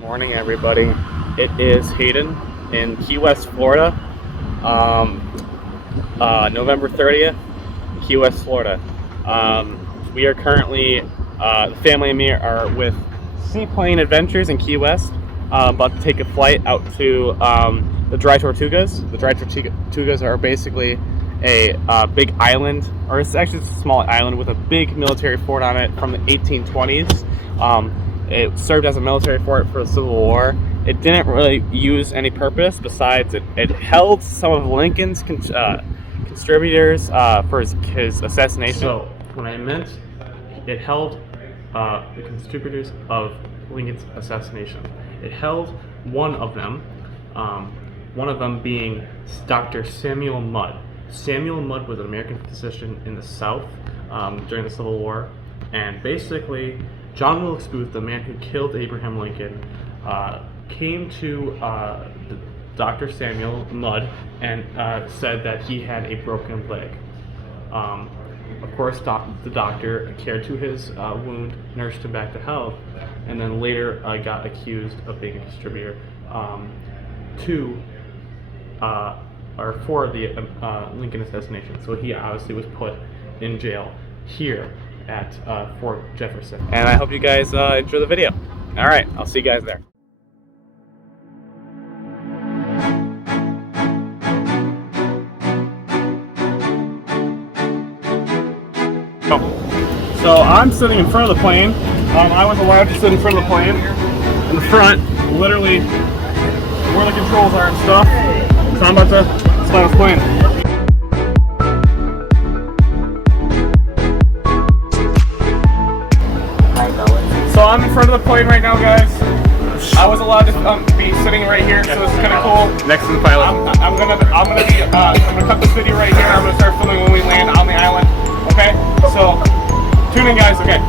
Morning, everybody. It is Hayden in Key West, Florida. November 30th, Key West, Florida. We are currently, the family and me are with Seaplane Adventures in Key West, about to take a flight out to the Dry Tortugas. The Dry Tortugas are basically a big island, or it's actually a small island with a big military fort on it from the 1820s. It served as a military fort for the Civil War. It didn't really use any purpose besides it held some of Lincoln's contributors for his assassination. So when I meant it held the contributors of Lincoln's assassination, it held one of them being Dr. Samuel Mudd. Samuel Mudd was an American physician in the South during the Civil War, and basically John Wilkes Booth, the man who killed Abraham Lincoln, came to Dr. Samuel Mudd and said that he had a broken leg. Of course, the doctor cared to his wound, nursed him back to health, and then later got accused of being a contributor for the Lincoln assassination. So he obviously was put in jail here at Fort Jefferson. And I hope you guys enjoy the video. All right, I'll see you guys there. So I'm sitting in front of the plane. I was allowed to sit in front of the plane. In the front, literally where the controls are and stuff. So I'm about to fly this plane. So I'm in front of the plane right now, guys. I was allowed to be sitting right here, so this is kind of cool. Next to the pilot. I'm gonna cut this video right here. I'm gonna start filming when we land on the island. Okay? So tune in, guys. Okay.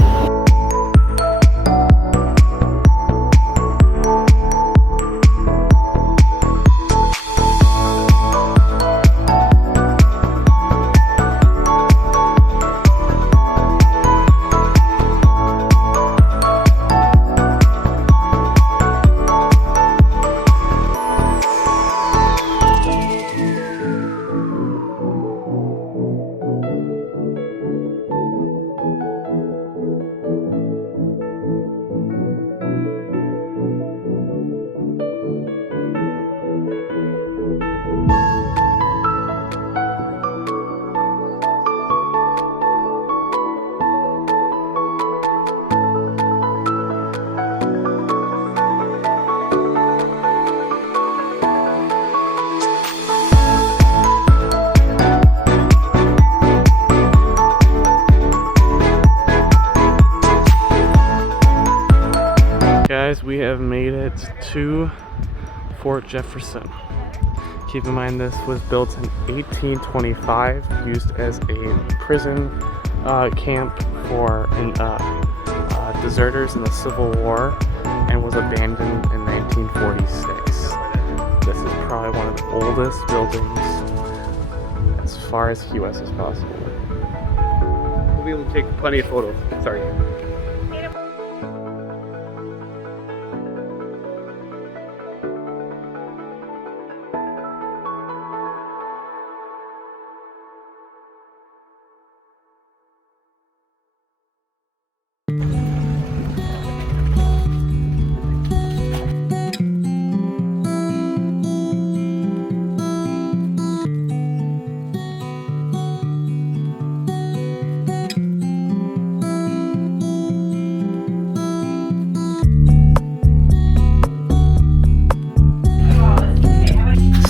Guys, we have made it to Fort Jefferson. Keep in mind this was built in 1825, used as a prison camp for deserters in the Civil War, and was abandoned in 1946. This is probably one of the oldest buildings as far as Key West as possible. We'll be able to take plenty of photos. Sorry.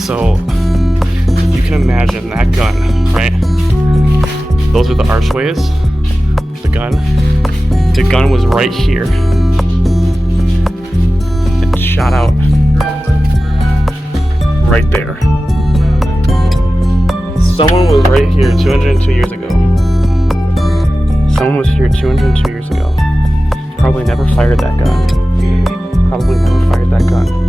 So, if you can imagine that gun, right? Those are the archways, the gun. The gun was right here. It shot out right there. Someone was right here 202 years ago. Someone was here 202 years ago. Probably never fired that gun. Probably never fired that gun.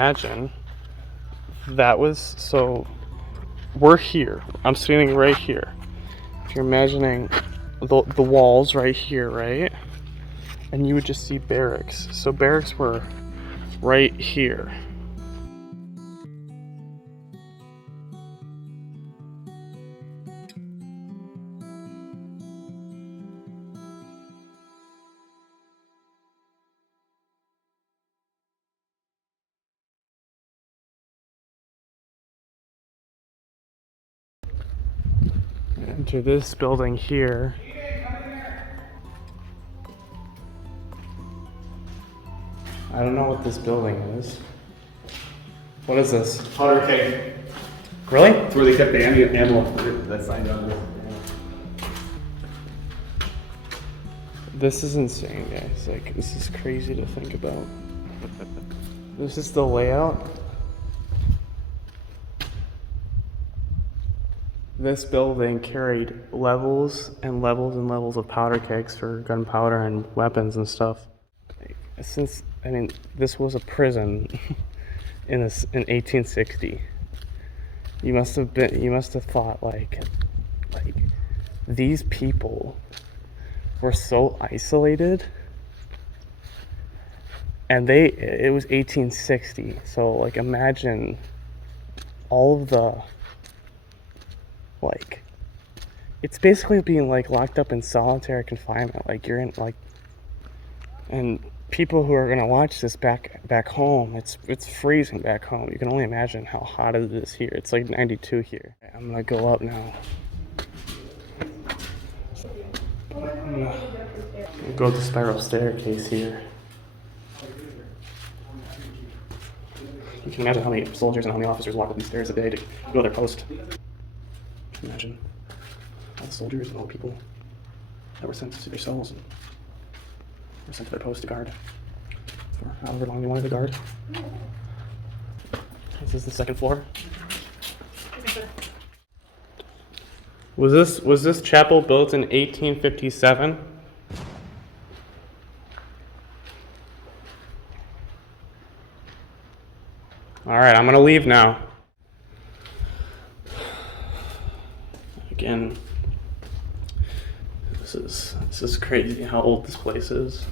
imagine that was, so we're here. I'm standing right here. If you're imagining the walls right here, right? And you would just see barracks. So barracks were right here. Enter this building here. I don't know what this building is. What is this? Powder keg. Really? That's where they kept the animal that signed on this. This is insane, guys. Like, this is crazy to think about. This is the layout. This building carried levels and levels and levels of powder kegs for gunpowder and weapons and stuff. Since, I mean, this was a prison in 1860. You must have thought like these people were so isolated, and it was 1860. So like, imagine all of the, like, it's basically being like locked up in solitary confinement. Like, you're in, like, and people who are gonna watch this back home, it's freezing back home. You can only imagine how hot it is here. It's like 92 here. I'm gonna go up now. I'm gonna go up the spiral staircase here. You can imagine how many soldiers and how many officers walk up these stairs a day to go to their post. Imagine all the soldiers and all the people that were sent to their cells and were sent to their post to guard for however long they wanted to guard. This is the second floor. Was this chapel built in 1857? All right, I'm gonna leave now. Again, this is crazy how old this place is.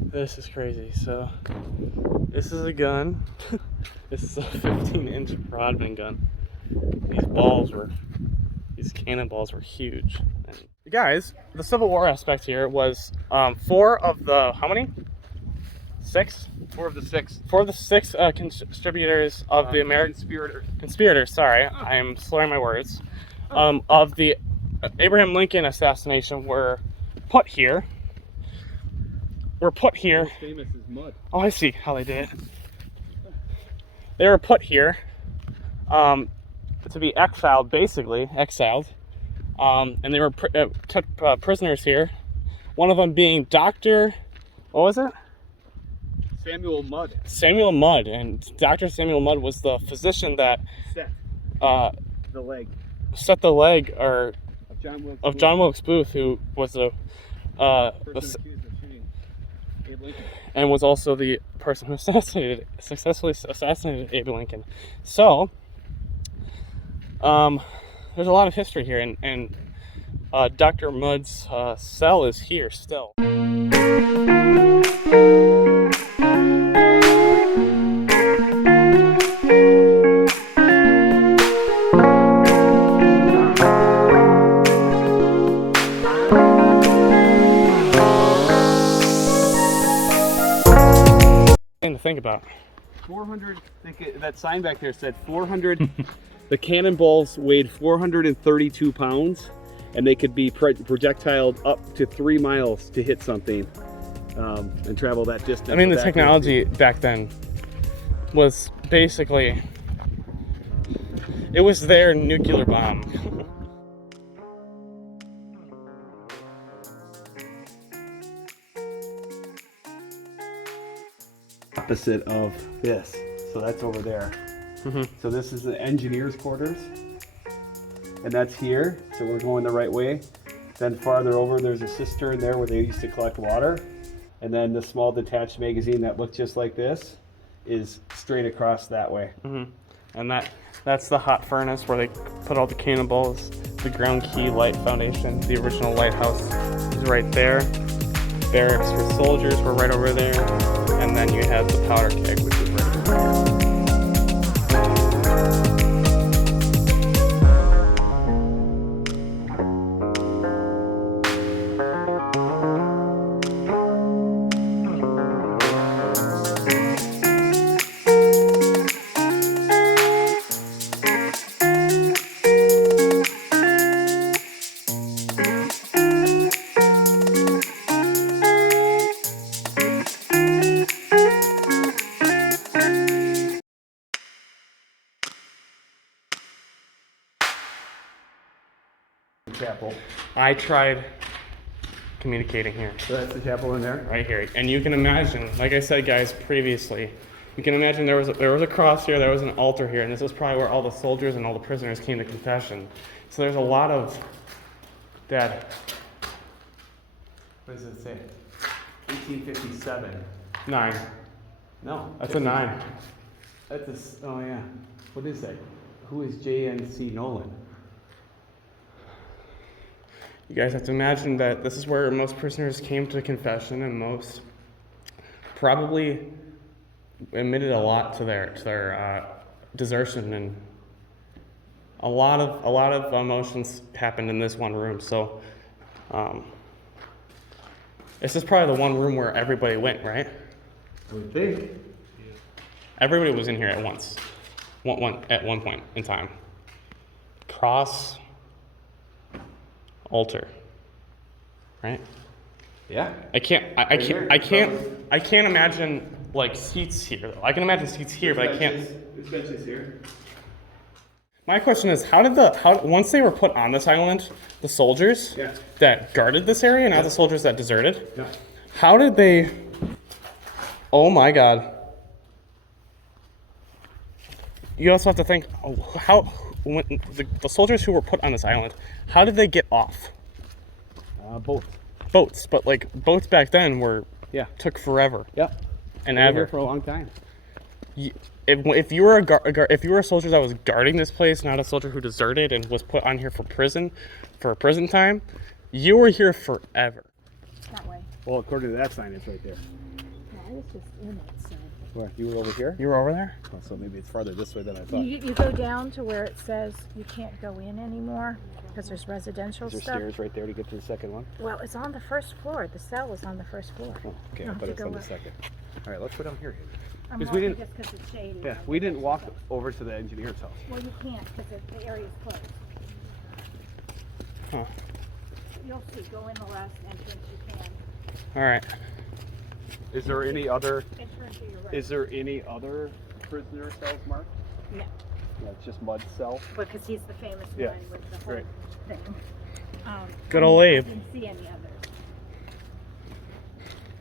This is crazy. So, this is a gun. This is a 15-inch Rodman gun. These cannonballs were huge. And guys, the Civil War aspect here was four of the, how many? Six? Four of the six. Four of the six contributors of the American conspirators. Sorry, I'm slurring my words. Of the Abraham Lincoln assassination were put here. Most famous is mud. Oh, I see how they did it. They were put here to be exiled, basically exiled, and they were took prisoners here. One of them being Dr. What was it? Samuel Mudd. Samuel Mudd, and Dr. Samuel Mudd was the physician that set the leg or of John Wilkes Booth, who was the and was also the person who successfully assassinated Abe Lincoln. So, there's a lot of history here, and Dr. Mudd's cell is here still. To think about. 400. That sign back there said 400. The cannonballs weighed 432 pounds, and they could be projectiled up to 3 miles to hit something and travel that distance. I mean, the technology back then was basically, it was their nuclear bomb. opposite of this. So that's over there. So this is the engineer's quarters. And that's here, so we're going the right way. Then farther over, there's a cistern there where they used to collect water. And then the small detached magazine that looked just like this is straight across that way. And that's the hot furnace where they put all the cannonballs. The ground key light foundation, the original lighthouse is right there. Barracks for soldiers were right over there. And then you have the powder keg, which is right over there. Chapel. I tried communicating here. So that's the chapel in there? Right here. And you can imagine, like I said, guys, previously, you can imagine there was a cross here, there was an altar here, and this was probably where all the soldiers and all the prisoners came to confession. So there's a lot of dead. What does it say? 1857. 9. No, that's a 9. That's a, oh yeah. What is that? Who is J.N.C. Nolan? You guys have to imagine that this is where most prisoners came to confession, and most probably admitted a lot to their desertion, and a lot of emotions happened in this one room. So this is probably the one room where everybody went, right? I would think. Everybody was in here at once, at one point in time. Cross. Altar, right? Yeah. I can't imagine like seats here. I can imagine seats here, but I can't. There's benches here. My question is, how once they were put on this island, the soldiers that guarded this area, now the soldiers that deserted, how did they? Oh my God! You also have to think when the soldiers who were put on this island, how did they get off? Boats, but like boats back then took forever. Yeah, and they were ever here for a long time. If you were a soldier that was guarding this place, not a soldier who deserted and was put on here for prison time, you were here forever. That way. Well, according to that sign, it's right there. No, I was just in it, so. Where, you were over here? You were over there? Oh, so maybe it's farther this way than I thought. You go down to where it says you can't go in anymore because there's residential Is there stuff. stairs right there to get to the second one? Well, it's on the first floor. The cell is on the first floor. Oh, okay, No, but to it's go on the up. second. All right, let's go down here. I'm Because we walking didn't- just because it's shady. Yeah, we didn't walk over to the engineer's house. Well, you can't because the area's closed. Huh. You'll see. Go in the last entrance you can. All right. Is there any other? And turn to your right. Is there any other prisoner cells marked? No, Yeah, it's just mud cell. because he's the famous Yeah, one with the whole right. thing. Good old Abe. I didn't see any others.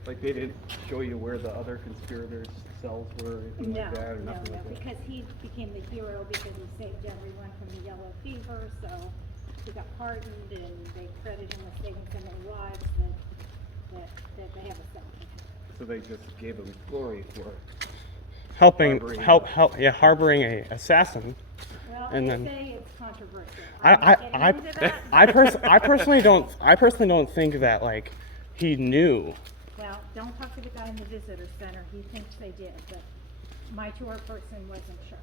Like they didn't show you where the other conspirators' cells were, or anything No, like that, or no, nothing no, like that. because he became the hero because he saved everyone from the yellow fever, so he got pardoned and they credited him with saving so many lives that they have a cell. So they just gave him glory for. Harboring a assassin. Well, And they then- say it's controversial. I I'm not getting into that. I personally don't think that like he knew. Well, don't talk to the guy in the visitor center. He thinks they did, but my tour person wasn't sure.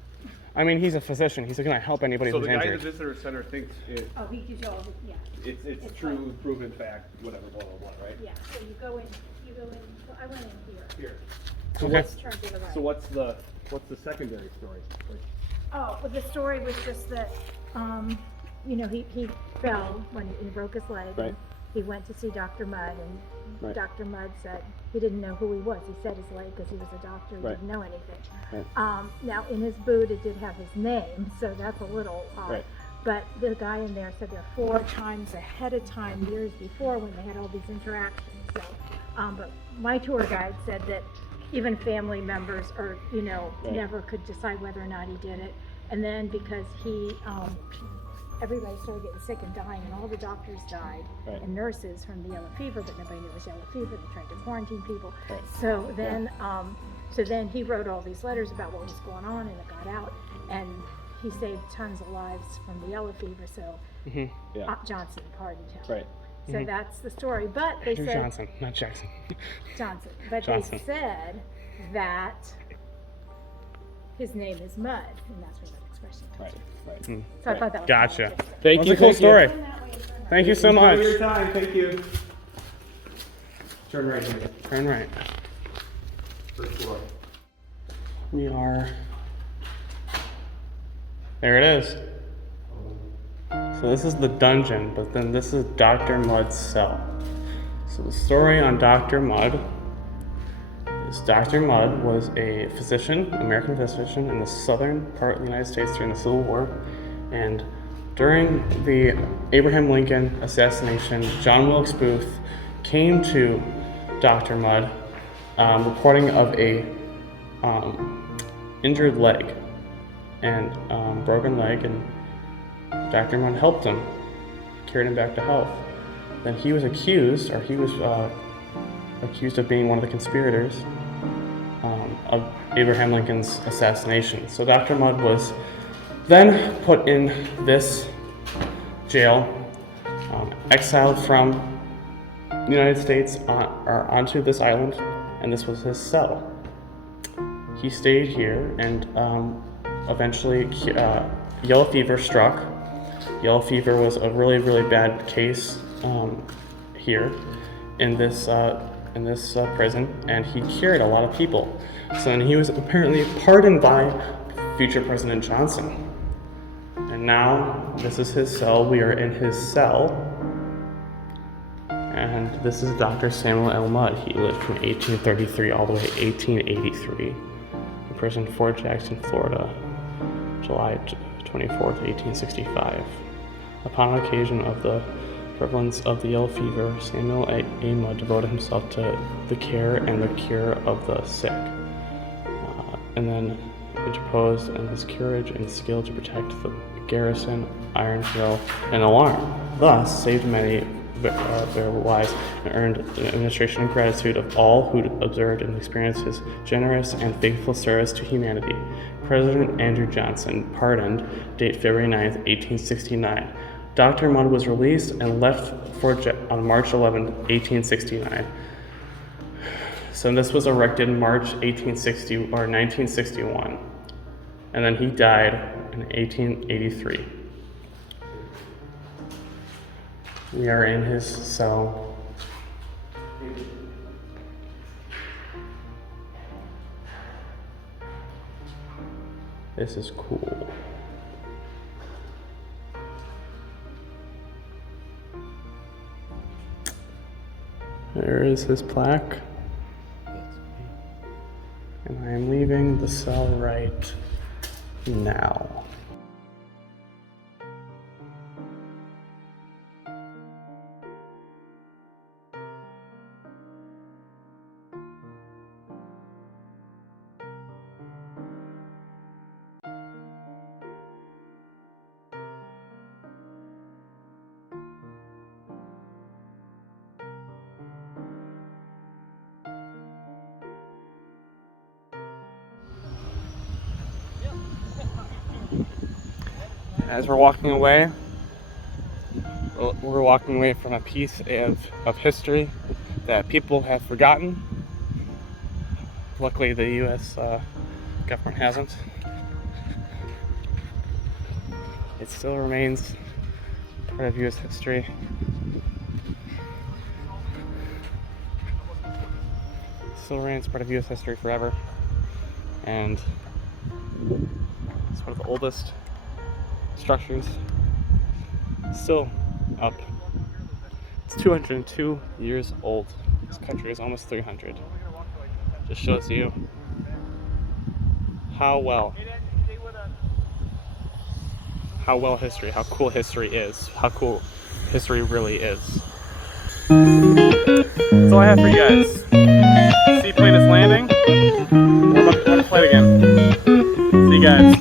I mean, he's a physician. He's going to help anybody So who's the guy in the injured. visitor center thinks Oh, he gives you all, yeah. it's It's true, like- proven fact, whatever, blah, blah, blah, right? Yeah, so you go in, so I went in here. Here. Okay. Let's turn to the right. So what's the secondary story? Like, Oh, well, the story was just that, he fell when he broke his leg. Right. And he went to see Dr. Mudd, and Right. Dr. Mudd said he didn't know who he was. He said his leg because he was a doctor. He Right. didn't know anything. Right. Now, in his boot, it did have his name, so that's a little odd. Right. But the guy in there said there 4 times ahead of time, years before, when they had all these interactions. So, but my tour guide said that even family members or, you know, Right. never could decide whether or not he did it. And then because he, everybody started getting sick and dying, and all the doctors died, Right. and nurses from the yellow fever, but nobody knew it was yellow fever. They tried to quarantine people. Right. So then he wrote all these letters about what was going on, and it got out, and he saved tons of lives from the yellow fever. So Yeah. Johnson pardoned him. Right. So that's the story. But they Andrew said Johnson, not Jackson. Johnson. But Johnson. they said that his name is Mud, and that's where that expression comes Right. from. Right. So I thought that was Gotcha. kind of interesting. Thank you. Cool story. Thank you so Enjoy much. your time. Thank you. Turn right here. Turn right. First floor. We are. There it is. So this is the dungeon, but then this is Dr. Mudd's cell. So the story on Dr. Mudd is Dr. Mudd was a physician, American physician in the southern part of the United States during the Civil War. And during the Abraham Lincoln assassination, John Wilkes Booth came to Dr. Mudd reporting of a injured leg and broken leg, and Dr. Mudd helped him, carried him back to health. Then he was accused of being one of the conspirators of Abraham Lincoln's assassination. So Dr. Mudd was then put in this jail, exiled from the United States onto this island, and this was his cell. He stayed here, and eventually yellow fever struck. Yellow fever was a really, really bad case here in this prison, and he cured a lot of people. So then he was apparently pardoned by future President Johnson. And now this is his cell. We are in his cell. And this is Dr. Samuel L. Mudd. He lived from 1833 all the way to 1883. In prison, Fort Jefferson, Florida, July 24th, 1865. Upon occasion of the prevalence of the yellow fever, Samuel A. Mudd devoted himself to the care and the cure of the sick, and then interposed in his courage and skill to protect the garrison, Ironsville, and Alarm. Thus, saved many their lives and earned the administration and gratitude of all who observed and experienced his generous and faithful service to humanity. President Andrew Johnson pardoned, date February 9th, 1869. Dr. Mudd was released and left Fort on March 11, 1869. So this was erected in March 1961, and then he died in 1883. We are in his cell. This is cool. There is his plaque. And I am leaving the cell right now. As we're walking away, we're walking away from a piece of history that people have forgotten. Luckily, the U.S. Government hasn't. It still remains part of U.S. history. It still remains part of U.S. history forever. And it's one of the oldest structures still up. It's 202 years old. This country is almost 300. Just shows you how cool history is, how cool history really is. That's all I have for you guys. Seaplane is landing. We're about to flight again. See you guys.